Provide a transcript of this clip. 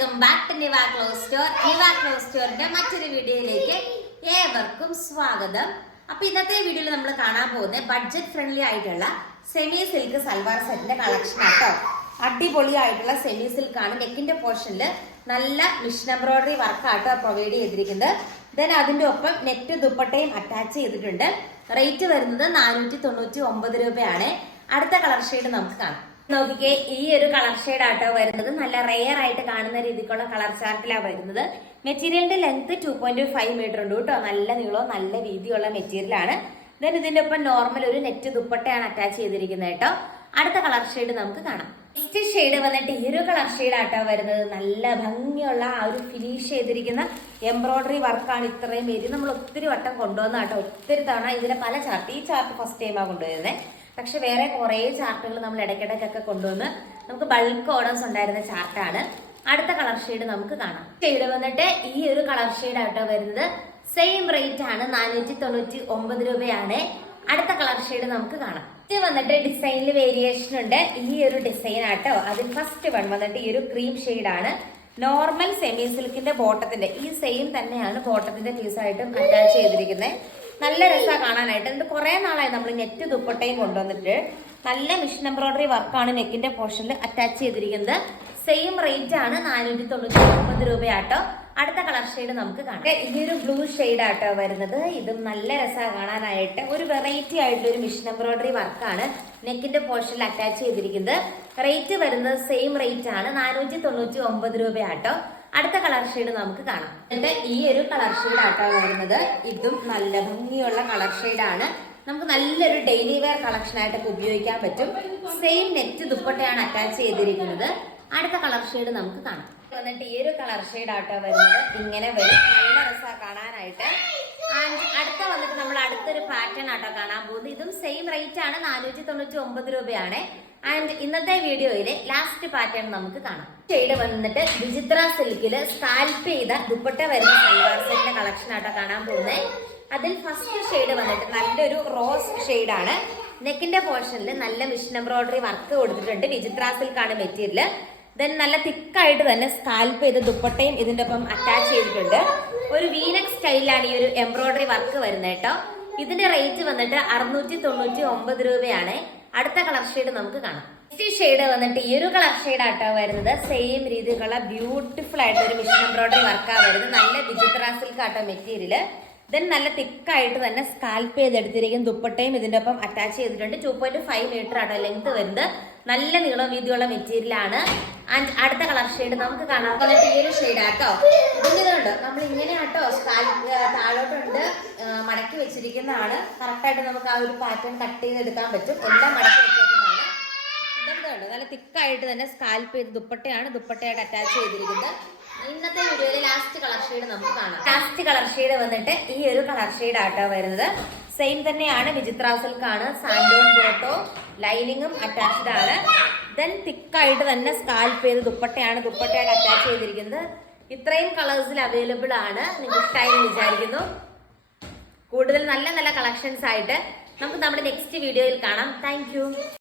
Welcome back to Niva clothes store Niva clothes സ്റ്റോറിന്റെ മറ്റൊരു വീഡിയോയിലേക്ക് ഏവർക്കും സ്വാഗതം. അപ്പൊ ഇന്നത്തെ വീഡിയോയിൽ നമ്മൾ കാണാൻ പോകുന്നത് ബഡ്ജറ്റ് ഫ്രണ്ട്ലി ആയിട്ടുള്ള സെമി സിൽക്ക് സൽവാർ സെറ്റിന്റെ കളക്ഷൻ ആട്ടോ അടിപൊളിയായിട്ടുള്ള സെമി സിൽക്ക് ആണ്. നെക്കിന്റെ പോർഷനിൽ നല്ല മിഷൻ എംബ്രോയിഡറി വർക്കാട്ടോ പ്രൊവൈഡ് ചെയ്തിരിക്കുന്നത്. ദെൻ അതിന്റെ ഒപ്പം നെറ്റ് ദുപ്പട്ടയും അറ്റാച്ച് ചെയ്തിട്ടുണ്ട്. റേറ്റ് വരുന്നത് നാനൂറ്റി തൊണ്ണൂറ്റി ഒമ്പത് രൂപയാണ്. അടുത്ത കളർ ഷെയ്ഡ് നമുക്ക് കാണാം. നോക്കിക്കേ ഈ ഒരു കളർ ഷെയ്ഡ് ആട്ടോ വരുന്നത്. നല്ല റെയർ ആയിട്ട് കാണുന്ന രീതിക്കുള്ള കളർ ചാർട്ടിലാണ് വരുന്നത്. മെറ്റീരിയലിന്റെ length two point five metre ഉണ്ട് കേട്ടോ. നല്ല നീളവും നല്ല വീതിയുള്ള മെറ്റീരിയൽ ആണ്. ദെൻ ഇതിന്റെ ഒപ്പം നോർമൽ ഒരു നെറ്റ് ദുപ്പട്ടയാണ് അറ്റാച്ച് ചെയ്തിരിക്കുന്നത് കേട്ടോ. അടുത്ത കളർ ഷെയ്ഡ് നമുക്ക് കാണാം. നെക്സ്റ്റ് ഷെയ്ഡ് വന്നിട്ട് ഈ ഒരു കളർ ഷെയ്ഡ് ആട്ടോ വരുന്നത്. നല്ല ഭംഗിയുള്ള ആ ഒരു ഫിനിഷ് ചെയ്തിരിക്കുന്ന എംബ്രോയിഡറി വർക്കാണ് ഇത്രയും പേര് നമ്മൾ ഒത്തിരി വട്ടം കൊണ്ടുവന്ന കേട്ടോ ഒത്തിരി തവണ ഇതിലെ പല ചാർട്ട് ഈ ചാർട്ട് ഫസ്റ്റ് ടൈമാണ് കൊണ്ടുവരുന്നത് പക്ഷെ വേറെ കുറേ ചാർട്ടുകൾ നമ്മൾ ഇടയ്ക്കിടയ്ക്കൊക്കെ കൊണ്ടുവന്ന് നമുക്ക് ബൾക്ക് ഓർഡേഴ്സ് ഉണ്ടായിരുന്ന ചാർട്ടാണ്. അടുത്ത കളർ ഷെയ്ഡ് നമുക്ക് കാണാം. ഷെയ്ഡ് വന്നിട്ട് ഈ ഒരു കളർ ഷെയ്ഡ് ആട്ടോ വരുന്നത്. സെയിം റേറ്റ് ആണ് നാനൂറ്റി തൊണ്ണൂറ്റി ഒമ്പത് രൂപയാണ്. അടുത്ത കളർ ഷെയ്ഡ് നമുക്ക് കാണാം. ഇത് വന്നിട്ട് ഡിസൈനിൽ വേരിയേഷൻ ഉണ്ട്. ഈ ഒരു ഡിസൈൻ ആട്ടോ. അതിൽ ഫസ്റ്റ് വൺ വന്നിട്ട് ഈ ഒരു ക്രീം ആണ്. നോർമൽ സെമി സിൽക്കിന്റെ ബോട്ടത്തിന്റെ ഈ സെയിം തന്നെയാണ് ബോട്ടത്തിന്റെ പീസായിട്ടും അറ്റാച്ച് ചെയ്തിരിക്കുന്നത് നല്ല രസമാണ് കാണാനായിട്ട്. എന്നിട്ട് കുറേ നാളായി നമ്മൾ നെറ്റ് ദുപ്പട്ടയും കൊണ്ടുവന്നിട്ട്. നല്ല മിഷൻ എംബ്രോയിഡറി വർക്കാണ് നെക്കിന്റെ പോർഷനിൽ അറ്റാച്ച് ചെയ്തിരിക്കുന്നത്. സെയിം റേറ്റ് ആണ് നാനൂറ്റി തൊണ്ണൂറ്റി ഒമ്പത് രൂപയാട്ടോ. അടുത്ത കളർ ഷെയ്ഡ് നമുക്ക് കാണാം. ഈ ഒരു ബ്ലൂ ഷെയ്ഡ് ആട്ടോ വരുന്നത്. ഇതും നല്ല രസമാണ് കാണാനായിട്ട്. ഒരു വെറൈറ്റി ആയിട്ടുള്ള ഒരു മിഷൻ എംബ്രോയിഡറി വർക്കാണ് നെക്കിന്റെ പോർഷനിൽ അറ്റാച്ച് ചെയ്തിരിക്കുന്നത്. റേറ്റ് വരുന്നത് സെയിം റേറ്റ് ആണ്. നാനൂറ്റി തൊണ്ണൂറ്റി ഒമ്പത് രൂപയാട്ടോ. അടുത്ത കളർ ഷെയ്ഡ് നമുക്ക് കാണാം. എന്നിട്ട് ഈ ഒരു കളർ ഷെയ്ഡ് ആട്ടോ വരുന്നത്. ഇതും നല്ല ഭംഗിയുള്ള കളർ ഷെയ്ഡാണ് നമുക്ക് നല്ലൊരു ഡെയിലി വെയർ കളക്ഷൻ ആയിട്ടൊക്കെ ഉപയോഗിക്കാൻ പറ്റും. സെയിം നെറ്റ് ദുപ്പട്ടയാണ് അറ്റാച്ച് ചെയ്തിരിക്കുന്നത്. അടുത്ത കളർ ഷെയ്ഡ് നമുക്ക് കാണാം. വന്നിട്ട് ഈ ഒരു കളർ ഷെയ്ഡ് ആട്ടോ വരുന്നത്. ഇങ്ങനെ വരും. നല്ല രസമാണ് കാണാനായിട്ട്. അടുത്ത വന്നിട്ട് നമ്മൾ അടുത്തൊരു പാറ്റേൺ ആട്ടോ കാണാൻ പോകുന്നത്. ഇതും സെയിം റേറ്റ് ആണ്. നാനൂറ്റി തൊണ്ണൂറ്റി ഒമ്പത് രൂപയാണ്. ആൻഡ് ഇന്നത്തെ വീഡിയോയിലെ ലാസ്റ്റ് പാറ്റേൺ നമുക്ക് കാണാം. ഷെയ്ഡ് വന്നിട്ട് വിചിത്ര സിൽക്കിൽ സ്കാൽപ്പ് ചെയ്ത ദുപ്പട്ട വരുന്ന സൽവാർ കളക്ഷൻ ആട്ടോ കാണാൻ പോകുന്നത് അതിൽ ഫസ്റ്റ് ഷെയ്ഡ് വന്നിട്ട് നല്ലൊരു റോസ് ഷെയ്ഡ് ആണ്. നെക്കിന്റെ പോർഷനിൽ നല്ല മിഷൻ എംബ്രോയിഡറി വർക്ക് കൊടുത്തിട്ടുണ്ട്. വിചിത്ര സിൽക്കാണ് മെറ്റീരിയൽ ദെൻ നല്ല തിക്കായിട്ട് തന്നെ സ്കാൽപ്പ് ചെയ്ത് ദുപ്പട്ടയും ഇതിന്റെ ഒപ്പം അറ്റാച്ച് ചെയ്തിട്ടുണ്ട്. ഒരു വീനക് സ്റ്റൈലാണ് ഈ ഒരു എംബ്രോയ്ഡറി വർക്ക് വരുന്നത് കേട്ടോ. ഇതിന്റെ റേറ്റ് വന്നിട്ട് അറുന്നൂറ്റി തൊണ്ണൂറ്റി ഒമ്പത് രൂപയാണ്. അടുത്ത കളർ ഷെയ്ഡ് നമുക്ക് കാണാം. നെക്സ്റ്റ് ഷെയ്ഡ് വന്നിട്ട് ഈ ഒരു കളർ ഷെയ്ഡ് ആട്ടോ വരുന്നത്. സെയിം രീതിയിലുള്ള ബ്യൂട്ടിഫുൾ ആയിട്ട് ഒരു മിഷൻ എംബ്രോയ്ഡറി വർക്കാണ് വരുന്നത്. നല്ല വിചിത്ര സിൽക്ക് ആട്ടോ മെറ്റീരിയൽ ദെൻ നല്ല തിക്കായിട്ട് തന്നെ സ്കാൽപ്പ് ചെയ്തെടുത്തിരിക്കും ദുപ്പട്ടയും ഇതിന്റെ ഒപ്പം അറ്റാച്ച് ചെയ്തിട്ടുണ്ട്. ടു പോയിന്റ് ഫൈവ് മീറ്റർ ആട്ടോ ലെങ്ത് വരുന്നത്. നല്ല നീളം വീതിയുള്ള മെറ്റീരിയൽ ആണ്. ആൻഡ് അടുത്ത കളർ ഷെയ്ഡ് നമുക്ക് കാണാം. വന്നിട്ട് ഈ ഒരു ഷെയ്ഡ് ആട്ടോ. ഇതിന്റെ നമ്മൾ ഇങ്ങനെ ആട്ടോ താഴോട്ടുണ്ട്. മടക്കി വെച്ചിരിക്കുന്നതാണ്. കറക്റ്റായിട്ട് നമുക്ക് ആ ഒരു പാറ്റേൺ കട്ട് ചെയ്ത് എടുക്കാൻ പറ്റും. എല്ലാം മടക്കി വെച്ചിരിക്കുന്നതാണ് നല്ല തിക്കായിട്ട് തന്നെ സ്കാൽപ്പ് ചെയ്ത് ദുപ്പട്ടയാണ് ദുപ്പട്ടയായിട്ട് അറ്റാച്ച് ചെയ്തിരിക്കുന്നത്. ഇന്നത്തെ വീഡിയോയിലെ ലാസ്റ്റ് കളർ ഷെയ്ഡ് നമുക്ക് കാണാം. ലാസ്റ്റ് കളർ ഷെയ്ഡ് വന്നിട്ട് ഈ ഒരു കളർ ഷെയ്ഡ് ആട്ടോ വരുന്നത്. സെയിം തന്നെയാണ് വിചിത്ര സിൽക്കാണ് സാൻഡോൺ ബോട്ടോ ലൈനിങ്ങും അറ്റാച്ച്ഡ് ആണ്. ദെൻ തിക്കായിട്ട് തന്നെ സ്കാൽപ്പ് ചെയ്ത് ദുപ്പട്ടയാണ് ദുപ്പട്ടയായിട്ട് അറ്റാച്ച് ചെയ്തിരിക്കുന്നത്. ഇത്രയും കളേഴ്സിൽ അവൈലബിൾ ആണ് നിങ്ങൾക്ക് ഇഷ്ടമായി വിചാരിക്കുന്നു. കൂടുതൽ നല്ല നല്ല കളക്ഷൻസ് ആയിട്ട് നമുക്ക് നമ്മുടെ നെക്സ്റ്റ് വീഡിയോയിൽ കാണാം. താങ്ക്